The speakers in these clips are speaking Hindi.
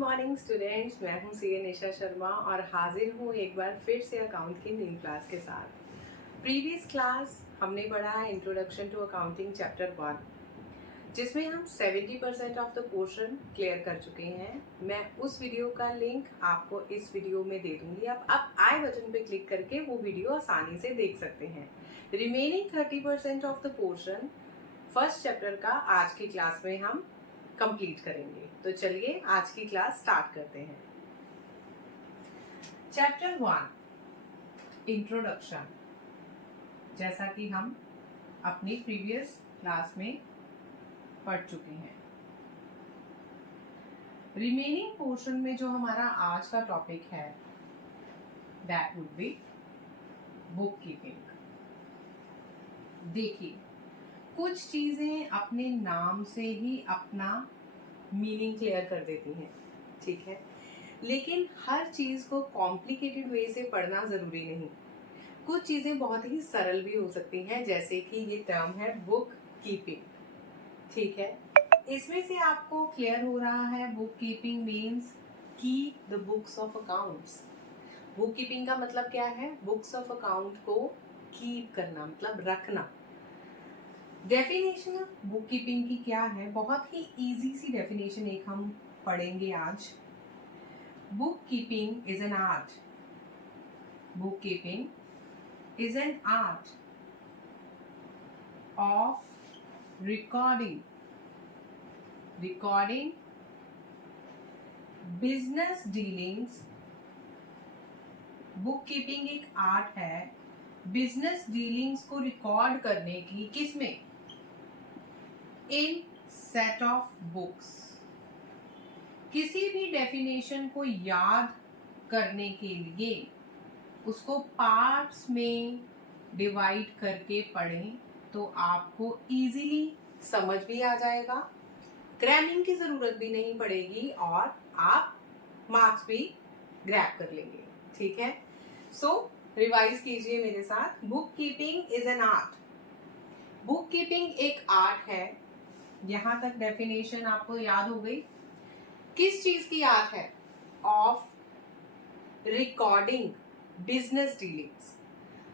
मॉर्निंग स्टूडेंट्स, मैं हूं सीए निशा शर्मा और हाजिर हूं एक बार फिर से अकाउंट की नई क्लास के साथ। प्रीवियस क्लास हमने पढ़ा इंट्रोडक्शन टू अकाउंटिंग चैप्टर 1, जिसमें हम 70% ऑफ द पोर्शन क्लियर कर चुके हैं। मैं उस वीडियो का लिंक आपको इस वीडियो में दे दूंगी। आप आई बटन पे क्लिक करके वो वीडियो आसानी से देख सकते हैं। Remaining 30% of the portion first chapter का आज की क्लास में हम कंप्लीट करेंगे। तो चलिए आज की क्लास स्टार्ट करते हैं। चैप्टर 1 इंट्रोडक्शन, जैसा कि हम अपनी प्रीवियस क्लास में पढ़ चुके हैं। रिमेनिंग पोर्शन में जो हमारा आज का टॉपिक है that would be book keeping. देखिए, कुछ चीजें अपने नाम से ही अपना मीनिंग क्लियर कर देती हैं, ठीक है, लेकिन हर चीज को कॉम्प्लिकेटेड वे से पढ़ना जरूरी नहीं। कुछ चीजें बहुत ही सरल भी हो सकती हैं, जैसे कि ये टर्म है बुक कीपिंग, ठीक है। इसमें से आपको क्लियर हो रहा है book keeping means keep the books of accounts. Book keeping का मतलब क्या है? बुक्स ऑफ अकाउंट को कीप करना, मतलब रखना। डेफिनेशन बुक कीपिंग की क्या है? बहुत ही इजी सी डेफिनेशन एक हम पढ़ेंगे आज। Book keeping is an art. Book keeping is an art of recording business dealings. Book keeping एक आर्ट है बिजनेस डीलिंग्स को रिकॉर्ड करने की। किसमें? इन सेट ऑफ बुक्स। किसी भी डेफिनेशन को याद करने के लिए उसको पार्ट्स में डिवाइड करके पढ़ें तो आपको इजीली समझ भी आ जाएगा, क्रैमिंग की जरूरत भी नहीं पड़ेगी और आप मार्क्स भी ग्रैब कर लेंगे, ठीक है। सो रिवाइज कीजिए मेरे साथ। Book keeping is an art. Book keeping एक आर्ट है। यहां तक डेफिनेशन आपको याद हो गई। किस चीज की आर्ट है? Of recording business dealings.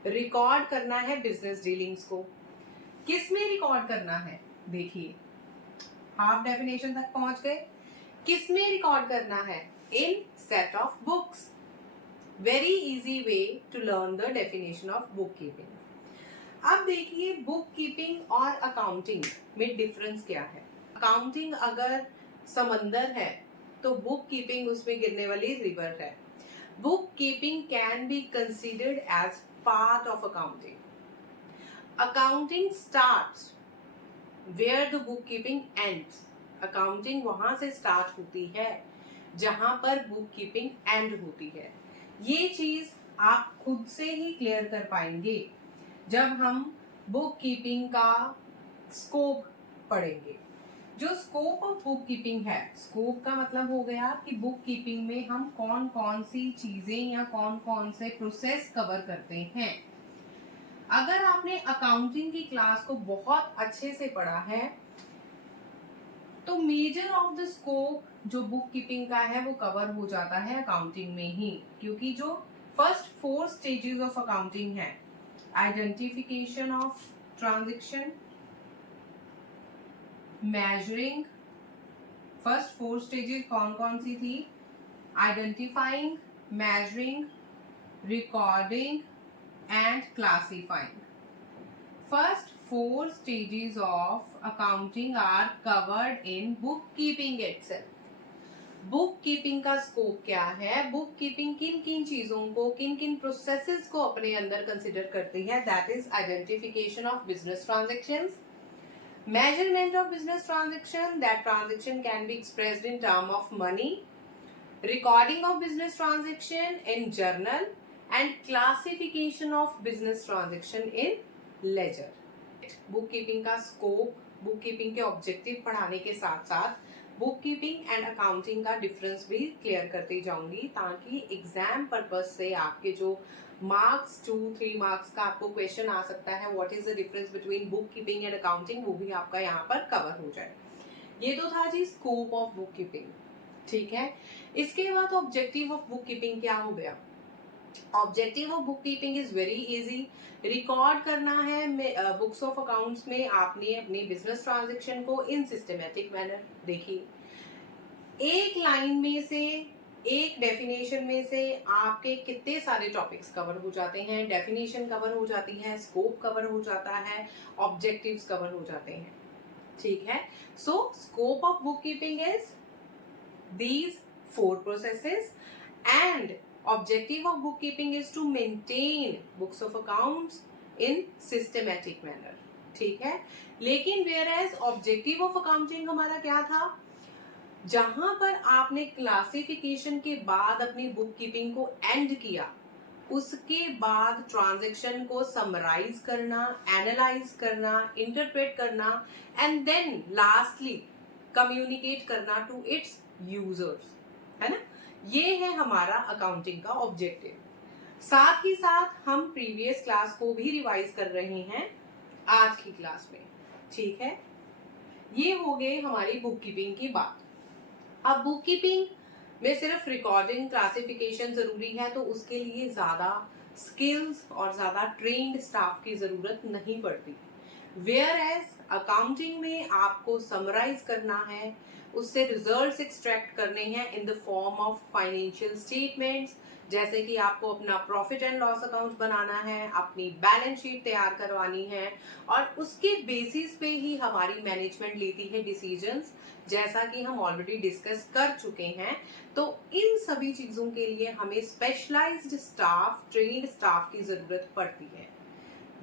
Record करना है बिजनेस डीलिंग्स को। किस में रिकॉर्ड करना है? देखिए, हाफ डेफिनेशन तक पहुंच गए। किस में रिकॉर्ड करना है? In set of books. Very easy way to learn the definition of book keeping. अब देखिए, बुक कीपिंग और अकाउंटिंग में डिफरेंस क्या है। अकाउंटिंग अगर समंदर है तो बुक कीपिंग उसमें गिरने वाली रिवर है। Book keeping can be considered as part of accounting. Accounting starts where the book keeping ends. Accounting वहां से स्टार्ट होती है जहां पर बुक कीपिंग एंड होती है। ये चीज आप खुद से ही क्लियर कर पाएंगे जब हम बुक कीपिंग का स्कोप पढ़ेंगे। जो स्कोप ऑफ बुक कीपिंग है, स्कोप का मतलब हो गया कि बुक कीपिंग में हम कौन कौन सी चीजें या कौन कौन से प्रोसेस कवर करते हैं। अगर आपने अकाउंटिंग की क्लास को बहुत अच्छे से पढ़ा है तो मेजर ऑफ द स्कोप जो बुक कीपिंग का है वो कवर हो जाता है अकाउंटिंग में ही, क्योंकि जो फर्स्ट 4 स्टेजेस ऑफ अकाउंटिंग है, identification of transaction, measuring. First 4 stages कौन कौन सी थी? Identifying, measuring, recording and classifying. First 4 stages of accounting are covered in bookkeeping itself. Book keeping का स्कोप क्या है? बुक कीपिंग किन किन चीजों को, किन किन प्रोसेसेस को अपने अंदर कंसिडर करती है? That is identification of business transactions, measurement of business transaction, that transaction can be expressed in term of money, recording of business transaction in journal and classification of business transaction in ledger. Book keeping का स्कोप, बुक कीपिंग के ऑब्जेक्टिव पढ़ाने के साथ साथ बुक कीपिंग एंड अकाउंटिंग का डिफरेंस भी क्लियर करती जाऊंगी, ताकि एग्जाम पर्पज से आपके जो मार्क्स 2-3 मार्क्स का आपको क्वेश्चन आ सकता है, what is the difference between book keeping and accounting, वो भी आपका यहाँ पर कवर हो जाए। ये तो था जी स्कोप ऑफ बुक कीपिंग। ठीक है। इसके बाद ऑब्जेक्टिव ऑफ बुक कीपिंग क्या हो गया? Objective of book keeping is very easy. Record करना है बुक्स ऑफ अकाउंट्स में आपने अपने बिजनेस ट्रांजेक्शन को इन सिस्टमेटिक मैनर। देखिए, एक लाइन में से, एक डेफिनेशन में से आपके कितने सारे टॉपिक्स कवर हो जाते हैं। डेफिनेशन कवर हो जाती है, स्कोप कवर हो जाता है, ऑब्जेक्टिव्स कवर हो जाते हैं। ठीक है। So scope of book keeping is these 4 processes, and objective of bookkeeping is to maintain books of accounts in systematic manner। ठीक है। लेकिन whereas objective of accounting हमारा क्या था? जहां पर आपने क्लासिफिकेशन के बाद अपनी बुक कीपिंग को एंड किया, उसके बाद ट्रांजैक्शन को समराइज करना, एनालाइज करना, इंटरप्रेट करना एंड देन लास्टली कम्युनिकेट करना टू इट्स यूजर्स, है ना। ये है हमारा अकाउंटिंग का ऑब्जेक्टिव। साथ ही साथ हम प्रीवियस क्लास को भी रिवाइज कर रहे हैं आज की क्लास में। ठीक है। ये हो गए हमारी बुक कीपिंग की बात। अब बुक कीपिंग में सिर्फ रिकॉर्डिंग, क्लासिफिकेशन जरूरी है, तो उसके लिए ज्यादा स्किल्स और ज्यादा ट्रेन्ड स्टाफ की जरूरत नहीं पड़ती। वेयर एज अकाउंटिंग में आपको समराइज करना है, उससे रिजल्ट्स एक्सट्रैक्ट करने हैं in the form of financial statements. जैसे कि आपको अपना प्रॉफिट एंड लॉस अकाउंट बनाना है, अपनी बैलेंस शीट तैयार करवानी है, और उसके बेसिस पे ही हमारी मैनेजमेंट लेती है डिसीजंस, जैसा कि हम ऑलरेडी डिस्कस कर चुके हैं। तो इन सभी चीजों के लिए हमें स्पेशलाइज्ड स्टाफ, ट्रेन्ड स्टाफ की जरूरत पड़ती है।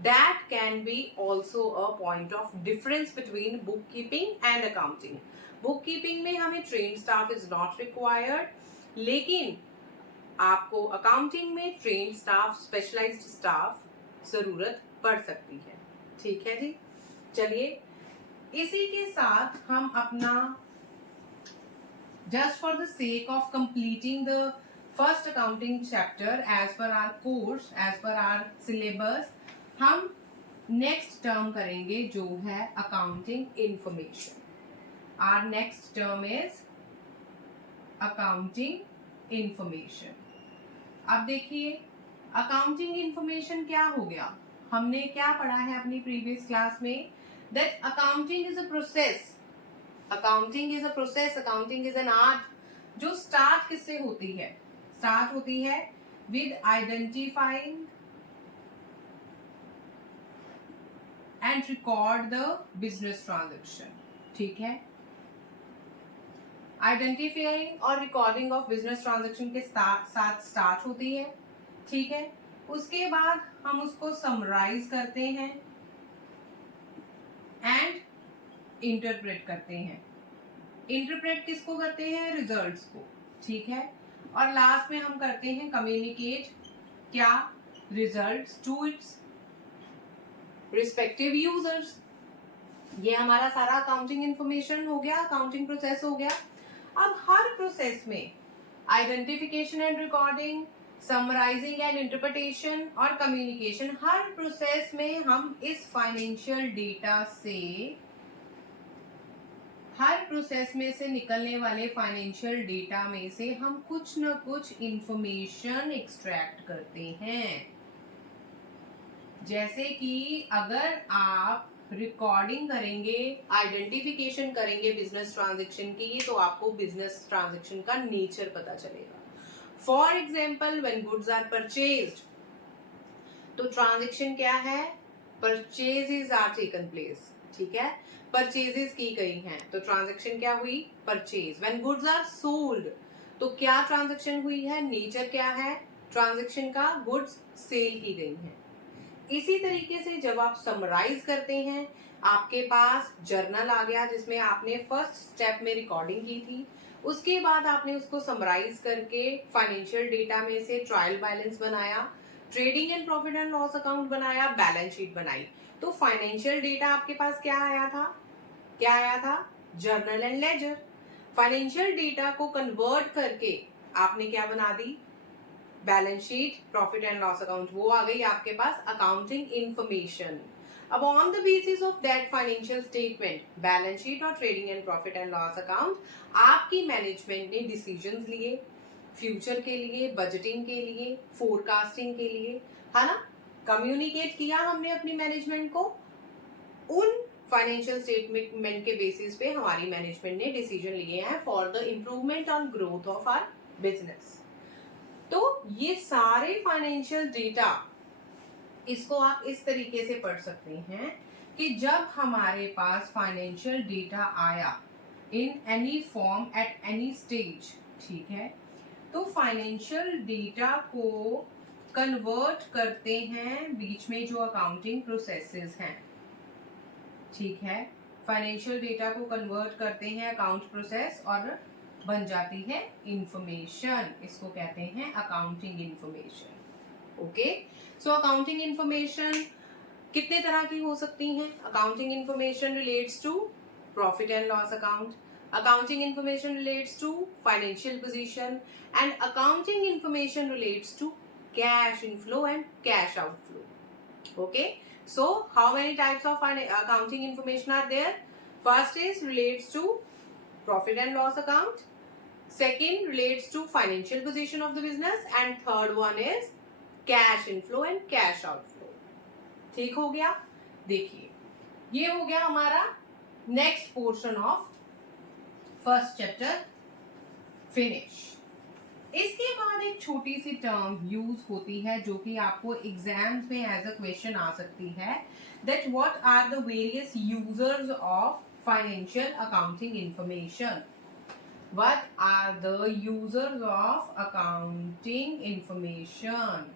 That can be also a point of difference between bookkeeping and accounting। bookkeeping में हमें trained staff is not required, लेकिन आपको accounting में trained staff, specialized staff जरूरत पड़ सकती है। ठीक है जी। चलिए, इसी के साथ हम अपना just for the sake of completing the first accounting chapter as per our course, as per our syllabus, हम नेक्स्ट टर्म करेंगे जो है accounting information. Our next term is accounting information. अब देखिए, अकाउंटिंग इंफॉर्मेशन क्या हो गया? हमने क्या पढ़ा है अपनी प्रीवियस क्लास में? That accounting is a process, accounting is a process, accounting is an art. जो स्टार्ट किससे होती है? स्टार्ट होती है with identifying and record the business transaction. ठीक है। आइडेंटिफाइंग और रिकॉर्डिंग ऑफ बिजनेस ट्रांजेक्शन के साथ स्टार्ट होती है। ठीक है। उसके बाद हम उसको समराइज करते हैं एंड इंटरप्रेट करते हैं। इंटरप्रेट किसको करते हैं? रिजल्ट्स को। ठीक है। और लास्ट में हम करते हैं कम्युनिकेट क्या? Results to its respective users. ये हमारा सारा अकाउंटिंग इंफॉर्मेशन हो गया, अकाउंटिंग प्रोसेस हो गया। अब हर प्रोसेस में identification and recording, summarising and interpretation और कम्युनिकेशन, हर प्रोसेस में हम इस फाइनेंशियल डेटा से, हर प्रोसेस में से निकलने वाले फाइनेंशियल डेटा में से हम कुछ न कुछ इंफॉर्मेशन एक्सट्रैक्ट करते हैं। जैसे कि अगर आप रिकॉर्डिंग करेंगे, आइडेंटिफिकेशन करेंगे बिजनेस ट्रांजैक्शन की, तो आपको बिजनेस ट्रांजैक्शन का नेचर पता चलेगा। For example, when goods are purchased, तो ट्रांजैक्शन क्या है? Purchases are taken place. ठीक है। परचेजेस की गई हैं, तो ट्रांजैक्शन क्या हुई? Purchase. When goods are sold, तो क्या ट्रांजैक्शन हुई है? नेचर क्या है ट्रांजैक्शन का? गुड्स सेल की गई हैं। इसी तरीके से जब आप समराइज करते हैं, आपके पास जर्नल आ गया जिसमें आपने फर्स्ट स्टेप में रिकॉर्डिंग की थी, उसके बाद आपने उसको समराइज करके फाइनेंशियल डेटा में से ट्रायल बैलेंस बनाया, trading and profit and loss account बनाया, बैलेंस शीट बनाई। तो फाइनेंशियल डेटा आपके पास क्या आया था? क्या आया था? Journal and ledger. Financial data को कन्वर्ट करके आपने क्या बना दी? Balance sheet, profit and loss account. वो आ गई आपके पास अकाउंटिंग इंफॉर्मेशन। अब on the basis of that financial statement, balance sheet और trading and profit and loss account, आपकी मैनेजमेंट ने डिसीजंस लिए फ्यूचर के लिए, बजटिंग के लिए, फोरकास्टिंग के लिए, है ना, कम्युनिकेट किया हमने अपनी मैनेजमेंट को। उन फाइनेंशियल स्टेटमेंट के बेसिस पे हमारी मैनेजमेंट ने डिसीजन लिए हैं for the improvement on growth of our business. तो ये सारे फाइनेंशियल डेटा, इसको आप इस तरीके से पढ़ सकते हैं कि जब हमारे पास फाइनेंशियल डेटा आया in any form at any stage, ठीक है, तो फाइनेंशियल डेटा को कन्वर्ट करते हैं बीच में जो अकाउंटिंग प्रोसेसेस हैं, ठीक है, फाइनेंशियल डेटा को कन्वर्ट करते हैं अकाउंट प्रोसेस और बन जाती है इंफॉर्मेशन, इसको कहते हैं accounting information. Okay, so accounting information कितने तरह की हो सकती हैं? Accounting information relates to profit and loss account, accounting information relates to financial position, and accounting information relates to cash inflow and cash outflow. Okay, so how many types of accounting information are there? First is relates to profit and loss account, second relates to financial position of the business, and third one is cash inflow and cash outflow. ठीक हो गया? देखिए, ये हो गया हमारा next portion of first chapter finish. इसके बाद एक छोटी सी टर्म यूज होती है जो कि आपको एग्जाम्स में एज अ क्वेश्चन आ सकती है, that what are the various users of financial accounting information. What are the users of accounting information.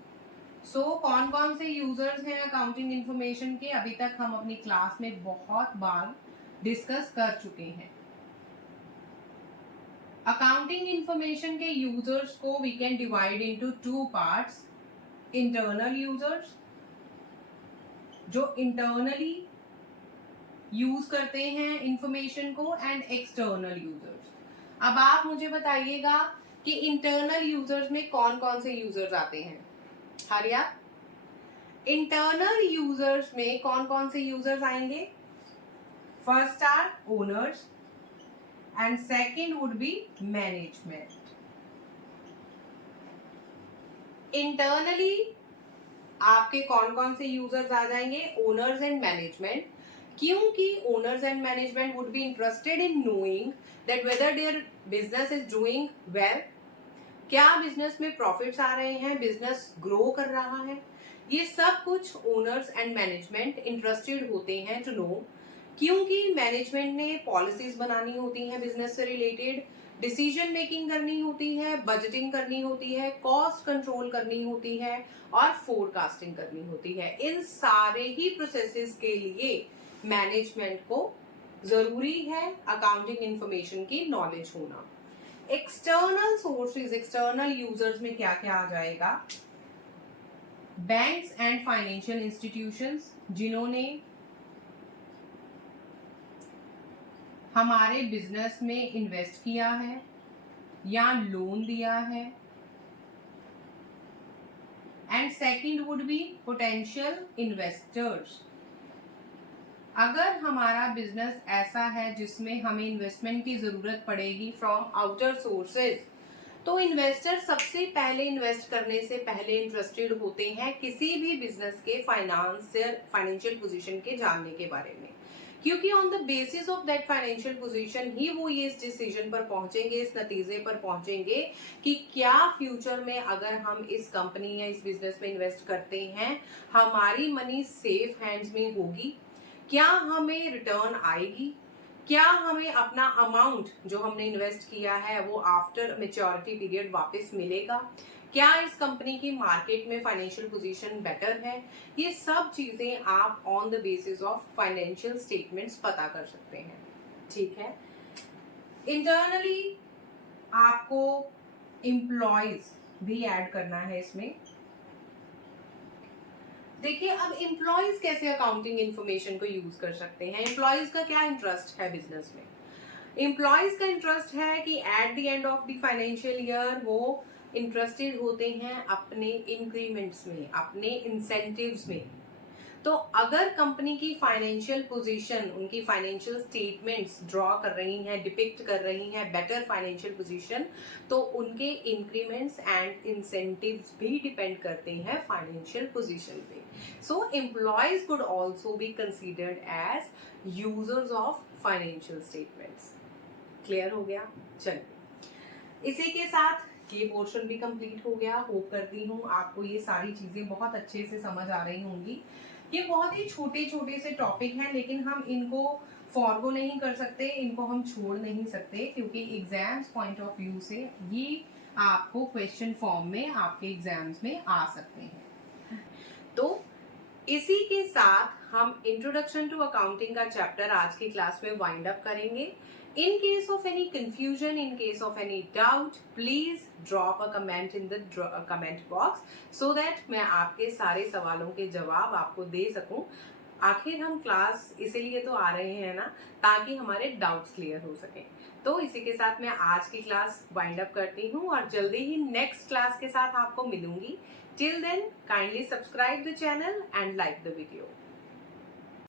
So कौन कौन से यूजर्स हैं अकाउंटिंग इंफॉर्मेशन के, अभी तक हम अपनी क्लास में बहुत बार डिस्कस कर चुके हैं। अकाउंटिंग इंफॉर्मेशन के यूजर्स को we can divide into two parts, internal users जो इंटरनली यूज करते हैं इंफॉर्मेशन को, एंड एक्सटर्नल यूजर्स। अब आप मुझे बताइएगा कि इंटरनल यूजर्स में कौन कौन से यूजर्स आते हैं। हरिया, इंटरनल यूजर्स में कौन कौन से यूजर्स आएंगे? First are owners and second would be management. Internally आपके कौन कौन से यूजर्स आ जाएंगे? ओनर्स एंड मैनेजमेंट, क्योंकि owners and management would be interested in knowing that whether their business is doing well, क्या बिजनेस में प्रॉफिट्स आ रहे हैं, बिजनेस ग्रो कर रहा है, ये सब कुछ ओनर्स एंड मैनेजमेंट इंटरेस्टेड होते हैं टू नो, क्योंकि मैनेजमेंट ने पॉलिसीज बनानी होती हैं बिजनेस से रिलेटेड, डिसीजन मेकिंग करनी होती है, बजटिंग करनी होती है, कॉस्ट कंट्रोल करनी होती है और फोरकास्टिंग करनी होती है। इन सारे ही प्रोसेसेस के लिए मैनेजमेंट को जरूरी है अकाउंटिंग इंफॉर्मेशन की नॉलेज होना। एक्सटर्नल सोर्सेज, एक्सटर्नल यूजर्स में क्या क्या आ जाएगा? बैंक्स एंड फाइनेंशियल इंस्टीट्यूशंस, जिन्होंने हमारे बिजनेस में इन्वेस्ट किया है या लोन दिया है, and second would be potential investors. अगर हमारा बिजनेस ऐसा है जिसमें हमें इन्वेस्टमेंट की जरूरत पड़ेगी फ्रॉम आउटर सोर्सेज, तो इन्वेस्टर सबसे पहले इन्वेस्ट करने से पहले इंटरेस्टेड होते हैं किसी भी बिजनेस के फाइनेंशियल पोजीशन के जानने के बारे में, क्योंकि on the basis of that financial position ही वो ये इस डिसीजन पर पहुंचेंगे, इस नतीजे पर पहुंचेंगे कि क्या फ्यूचर में अगर हम इस कंपनी या इस बिजनेस में इन्वेस्ट करते हैं, हमारी मनी सेफ हैंड्स में होगी, क्या हमें रिटर्न आएगी, क्या हमें अपना अमाउंट जो हमने इन्वेस्ट किया है वो आफ्टर मैच्योरिटी पीरियड वापस मिलेगा, क्या इस कंपनी की मार्केट में फाइनेंशियल पोजीशन बेटर है। ये सब चीजें आप on the basis of financial statements पता कर सकते हैं, ठीक है। इंटरनली आपको एम्प्लॉयज भी ऐड करना है इसमें। देखिए, अब एम्प्लॉयज कैसे अकाउंटिंग इंफॉर्मेशन को यूज कर सकते हैं। एम्प्लॉयज का क्या इंटरेस्ट है बिजनेस में? एम्प्लॉयज का इंटरेस्ट है कि at the end of the financial year वो इंटरेस्टेड होते हैं अपने इंक्रीमेंट्स में, अपने इंसेंटिव्स में। तो अगर कंपनी की फाइनेंशियल पोजीशन, उनकी फाइनेंशियल स्टेटमेंट्स ड्रॉ कर रही हैं, डिपिक्ट कर रही हैं बेटर फाइनेंशियल पोजीशन, तो उनके इंक्रीमेंट्स एंड इंसेंटिव्स भी डिपेंड करते हैं फाइनेंशियल पोजीशन पे. So employees could also be considered as users of financial statements. Clear हो गया? चलिए, इसी के साथ ये पोर्शन भी कंप्लीट हो गया. होप करती हूँ आपको ये सारी चीजें बहुत अच्छे से समझ आ रही होंगी. ये बहुत ही छोटे छोटे से टॉपिक हैं, लेकिन हम इनको फॉरगो नहीं कर सकते, इनको हम छोड़ नहीं सकते, क्योंकि एग्जाम्स पॉइंट ऑफ व्यू से ये आपको क्वेश्चन फॉर्म में आपके एग्जाम्स में आ सकते हैं. तो इसी के साथ हम इंट्रोडक्शन टू अकाउंटिंग का चैप्टर आज की क्लास में वाइंड अप करेंगे. In case of any confusion, in case of any doubt, please drop a comment in the comment box so that मैं आपके सारे सवालों के जवाब आपको दे सकूं. आखिर हम क्लास इसीलिए तो आ रहे हैं ना, ताकि हमारे डाउट्स क्लियर हो सकें. तो इसी के साथ मैं आज की क्लास वाइंड अप करती हूँ और जल्दी ही नेक्स्ट क्लास के साथ आपको मिलूंगी. Till then, kindly subscribe the channel and like the video.